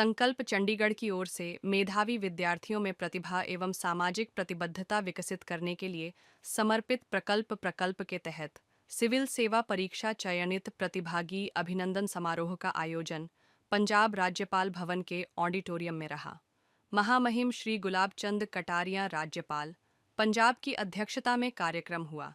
संकल्प चंडीगढ़ की ओर से मेधावी विद्यार्थियों में प्रतिभा एवं सामाजिक प्रतिबद्धता विकसित करने के लिए समर्पित प्रकल्प के तहत सिविल सेवा परीक्षा चयनित प्रतिभागी अभिनंदन समारोह का आयोजन पंजाब राज्यपाल भवन के ऑडिटोरियम में रहा। महामहिम श्री गुलाब चंद कटारिया राज्यपाल पंजाब की अध्यक्षता में कार्यक्रम हुआ।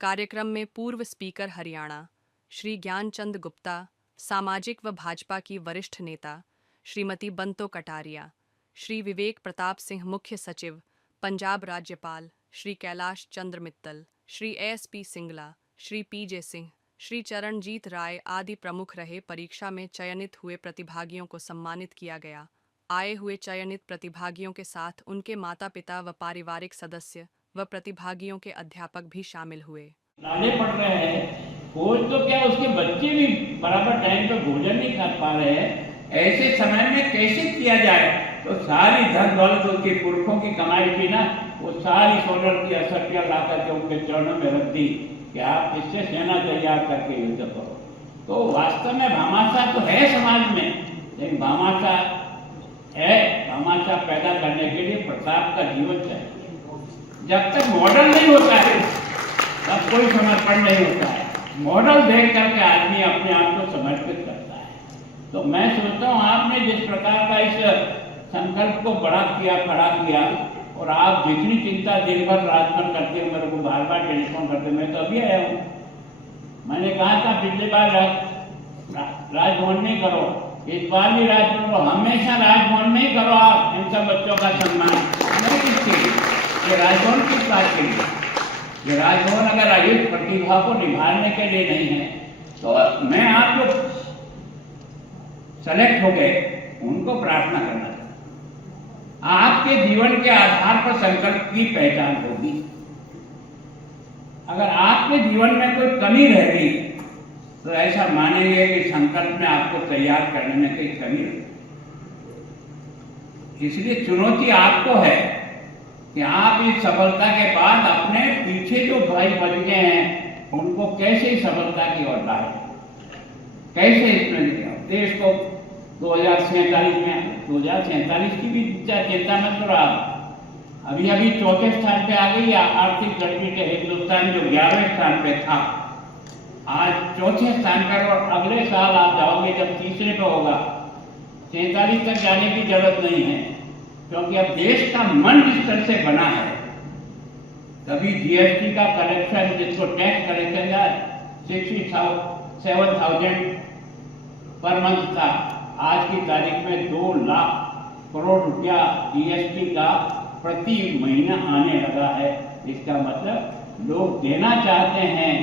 कार्यक्रम में पूर्व स्पीकर हरियाणा श्री ज्ञानचंद गुप्ता, सामाजिक व भाजपा की वरिष्ठ नेता श्रीमती बंतो कटारिया, श्री विवेक प्रताप सिंह मुख्य सचिव पंजाब राज्यपाल श्री कैलाश चंद्र मित्तल, श्री एएसपी सिंगला, श्री पीजे सिंह, श्री चरणजीत राय आदि प्रमुख रहे। परीक्षा में चयनित हुए प्रतिभागियों को सम्मानित किया गया। आए हुए चयनित प्रतिभागियों के साथ उनके माता पिता व पारिवारिक सदस्य व प्रतिभागियों के अध्यापक भी शामिल हुए। लाने पड़ रहे हैं, कोई तो क्या उसके बच्चे भी बराबर टाइम पर भोजन नहीं कर पा रहे हैं। ऐसे समय में कैसे किया जाए? तो सारी धन दौलत उसके पुरखों की कमाई थी ना, वो सारी सोलर की असटियां ला करके उनके चरणों में रख दी कि आप इससे सेना तैयार करके युद्ध करो। तो वास्तव में भामाशाह तो है समाज में, लेकिन भामाशाह पैदा करने के लिए प्रताप का जीवन चाहिए। जब तक मॉडल नहीं होता है तब कोई समर्पण नहीं होता है। मॉडल देख करके आदमी अपने आप को समर्पित करता है। तो मैं सोचता हूँ आपने जिस प्रकार का इस संकल्प को बड़ा किया, खड़ा किया, और आप जितनी चिंता दिन भर रात भर करते हो, मेरे को बार बार टेलीफोन करते, मैं तो अभी आया हूँ। मैंने कहा था पिछली बार राजभवन में करो, इस बार भी राजभवन को, हमेशा राजभवन में ही करो आप इन सब बच्चों का सम्मान। नहीं किसके लिए? ये राजभवन किस बात के लिए? ये राजभवन अगर आयुष प्रतिभा को निभाने के लिए नहीं है, तो मैं आप जो सेलेक्ट हो गए उनको प्रार्थना करना चाहता हूं। आपके जीवन के आधार पर संकल्प की पहचान होगी। अगर आपके जीवन में कोई कमी रह गई तो ऐसा मानेंगे कि संकल्प में आपको तैयार करने में कोई कमी रह गई। इसलिए चुनौती आपको है कि आप इस सफलता के बाद अपने पीछे जो भाई बच गए हैं उनको कैसे सफलता की ओर लाए, कैसे इसमें देश को 2047 की भी चिंता मत करो आप। अभी चौथे स्थान पे आ गई आर्थिक गति के हिंदुस्तान, जो 11वें स्थान पे था, आज चौथे स्थान पर, और अगले साल आप जाओगे जब तीसरे पे होगा। 47 तक जाने की जरूरत नहीं है, क्योंकि अब देश का मन जिस तरह से बना है, कभी जीएसटी का कलेक्शन, जिसको टैक्स कलेक्शन था 67,000 पर मंथ था, आज की तारीख में 2 लाख करोड़ रुपया जीएसटी का प्रति महीना आने लगा है। इसका मतलब लोग देना चाहते हैं।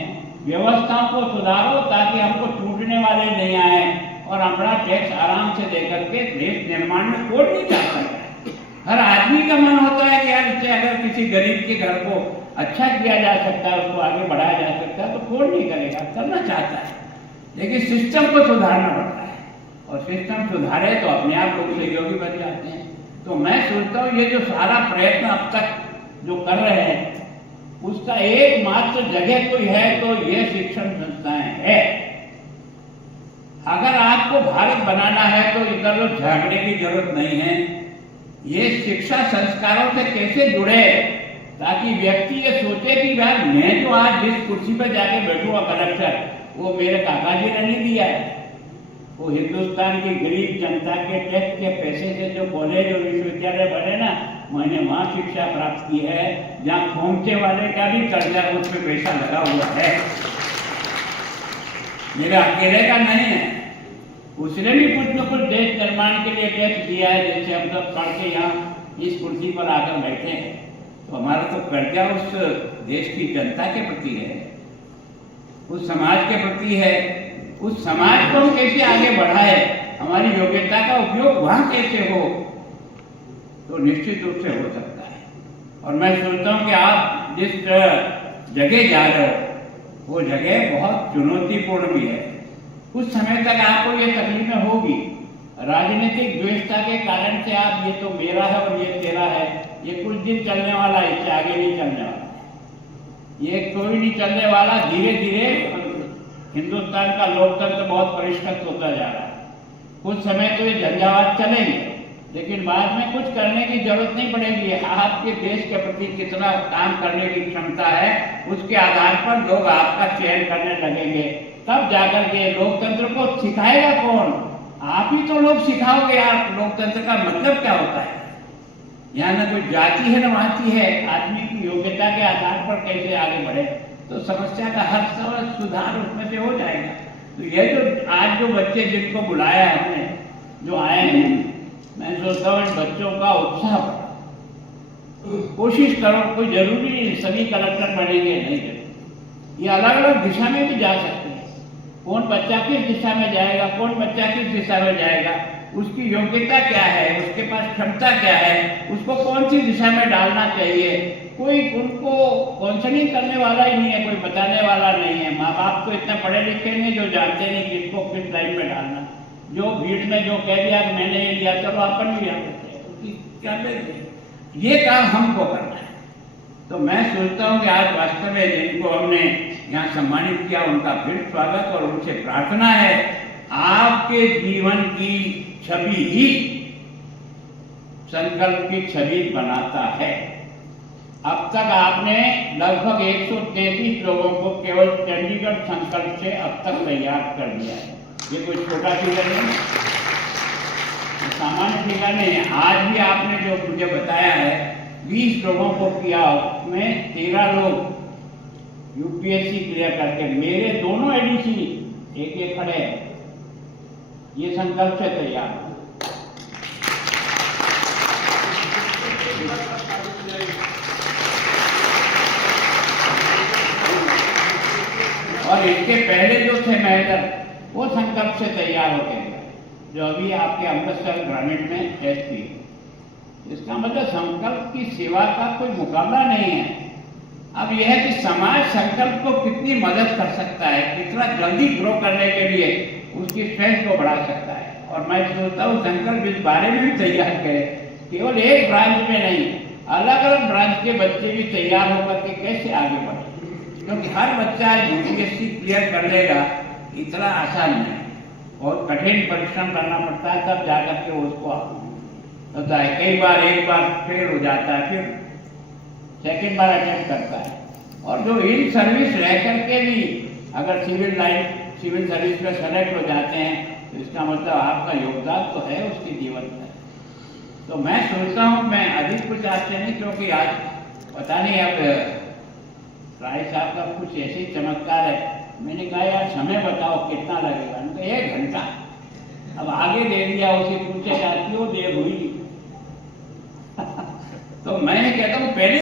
व्यवस्थाओं को सुधारो ताकि हमको छूटने वाले नहीं आए, और अपना टैक्स आराम से देकर के देश निर्माण में कोई नहीं चाहता है। हर आदमी का मन होता है कि यार इससे अगर किसी गरीब के घर को अच्छा किया जा सकता है, उसको आगे बढ़ाया जा सकता है, तो कौन नहीं करेगा, करना चाहता है। लेकिन सिस्टम को सुधारना पड़ता है, और सिस्टम सुधारे तो अपने आप लोग सहयोगी बन जाते हैं। तो मैं सोचता हूँ ये जो सारा प्रयत्न अब तक जो कर रहे हैं, उसका एकमात्र जगह कोई है तो ये शिक्षण संस्थाएं है। अगर आपको भारत बनाना है तो इधर लोग झागड़े की जरूरत नहीं है। ये शिक्षा संस्कारों से कैसे जुड़े, ताकि व्यक्ति ये सोचे कि यार मैं जो आज जिस कुर्सी पर जाके बैठूंगा कलेक्टर, वो मेरे काका जी ने नहीं दिया है, वो हिंदुस्तान की गरीब जनता के टैक्स के पैसे से जो कॉलेज और विश्वविद्यालय बने ना, मैंने वहां शिक्षा प्राप्त की है, जहाँ खोमचे वाले का भी कर्जा उस पर पैसा लगा हुआ है, मेरा अकेले का नहीं है। उसने भी कुछ न कुछ देश निर्माण के लिए टैक्स दिया है। जैसे हम सब पढ़ के यहाँ इस कुर्सी पर आकर बैठे हैं, तो हमारा तो कर्जा उस देश की जनता के प्रति है, उस समाज के प्रति है। उस समाज को हम कैसे आगे बढ़ाए, हमारी योग्यता का उपयोग वहां कैसे हो, तो निश्चित रूप से हो सकता है। और मैं सोचता हूँ कि आप जिस जगह जा रहे हो वो जगह बहुत चुनौतीपूर्ण भी है। कुछ समय तक आपको ये तकलीफें होगी, राजनीतिक द्वेषता के कारण से आप ये तो मेरा है और ये तेरा है, ये कुछ दिन चलने वाला है, इससे आगे नहीं चलने वाला, ये कोई नहीं चलने वाला। धीरे धीरे हिंदुस्तान का लोकतंत्र बहुत परिष्कृत होता जा रहा है। कुछ समय तो ये झंझावात चलेंगे, लेकिन बाद में कुछ करने की जरूरत नहीं पड़ेगी। आपके देश के प्रति कितना काम करने की क्षमता है, उसके आधार पर लोग आपका चयन करने लगेंगे। तब जाकर के लोकतंत्र को सिखाएगा कौन? आप ही तो लोग सिखाओगे यार। लोकतंत्र का मतलब क्या होता है? यहाँ न कोई जाति है न माती है। आदमी की योग्यता के आधार पर कैसे आगे बढ़े, तो समस्या का हर सुधार उसमें से हो जाएगा। तो ये जो आज जो बच्चे जिनको बुलाया हमने, जो आए हैं, मैं सोचता हूँ इन बच्चों का उत्साह बढ़ा। कोशिश करो, कोई जरूरी नहीं सभी कलेक्टर बनेंगे, नहीं बने। ये अलग अलग दिशा में भी जा सकते हैं। कौन बच्चा किस दिशा में जाएगा, कौन बच्चा किस दिशा में जाएगा, उसकी योग्यता क्या है, उसके पास क्षमता क्या है, उसको कौन सी दिशा में डालना चाहिए। कोई उनको काउंसलिंग करने वाला ही नहीं है, कोई बताने वाला नहीं है। माँ बाप तो इतना पढ़े लिखे नहीं जो जानते नहीं किसको किस लाइन में डालना। जो भीड़ में जो कह दिया कि मैंने ये लिया, चलो अपन भी क्या कहते, ये काम हमको करना है। तो मैं सोचता हूँ कि आज वास्तव में जिनको हमने यहाँ सम्मानित किया उनका फिर स्वागत, और उनसे प्रार्थना है आपके जीवन की छवि ही संकल्प की छवि बनाता है। अब तक आपने लगभग 133 लोगों को केवल चंडीगढ़ संकल्प से अब तक तैयार कर दिया है। ये कोई छोटा फिगर नहीं, सामान्य फिगर नहीं है। आज भी आपने जो मुझे बताया है 20 लोगों को किया, उसमें 13 लोग यूपीएससी क्लियर करके, मेरे दोनों एडीसी एक खड़े हैं, ये संकल्प से तैयार। और इसके पहले जो थे मैडम, वो संकल्प से तैयार हो गए, जो अभी आपके अमृतसर ग्रामीण में एसपी। इसका मतलब संकल्प की सेवा का कोई मुकाबला नहीं है। अब यह है कि समाज संकल्प को कितनी मदद कर सकता है, कितना जल्दी ग्रो करने के लिए उसकी स्ट्रेंथ को बढ़ा सकता है। और मैं सोचता हूँ संकल्प इस बारे में भी तैयार करें, केवल एक ब्रांच में नहीं, अलग अलग ब्रांच के बच्चे भी तैयार होकर के कैसे आगे बढ़े, क्योंकि हर बच्चा यूपीएससी क्लियर कर लेगा इतना आसान नहीं, और कठिन परिश्रम करना पड़ता है, तब जाकर के उसको होता है। कई बार एक बार फेल हो जाता है, फिर सेकंड बार अटेम्प्ट करता है। और जो इन सर्विस रह करके भी अगर सिविल सर्विस में सेलेक्ट हो जाते हैं, तो इसका मतलब आपका योगदान तो है उसके जीवन में। तो मैं सोचता हूँ, मैं अधिक कुछ आपसे नहीं, क्योंकि आज पता नहीं अब राय साहब का कुछ ऐसे ही चमत्कार है। मैंने कहा यार समय बताओ कितना लगेगा, तो 1 घंटा। अब आगे दे दिया, उसे पूछे क्यों देर हुई। तो मैं कहता हूँ पहले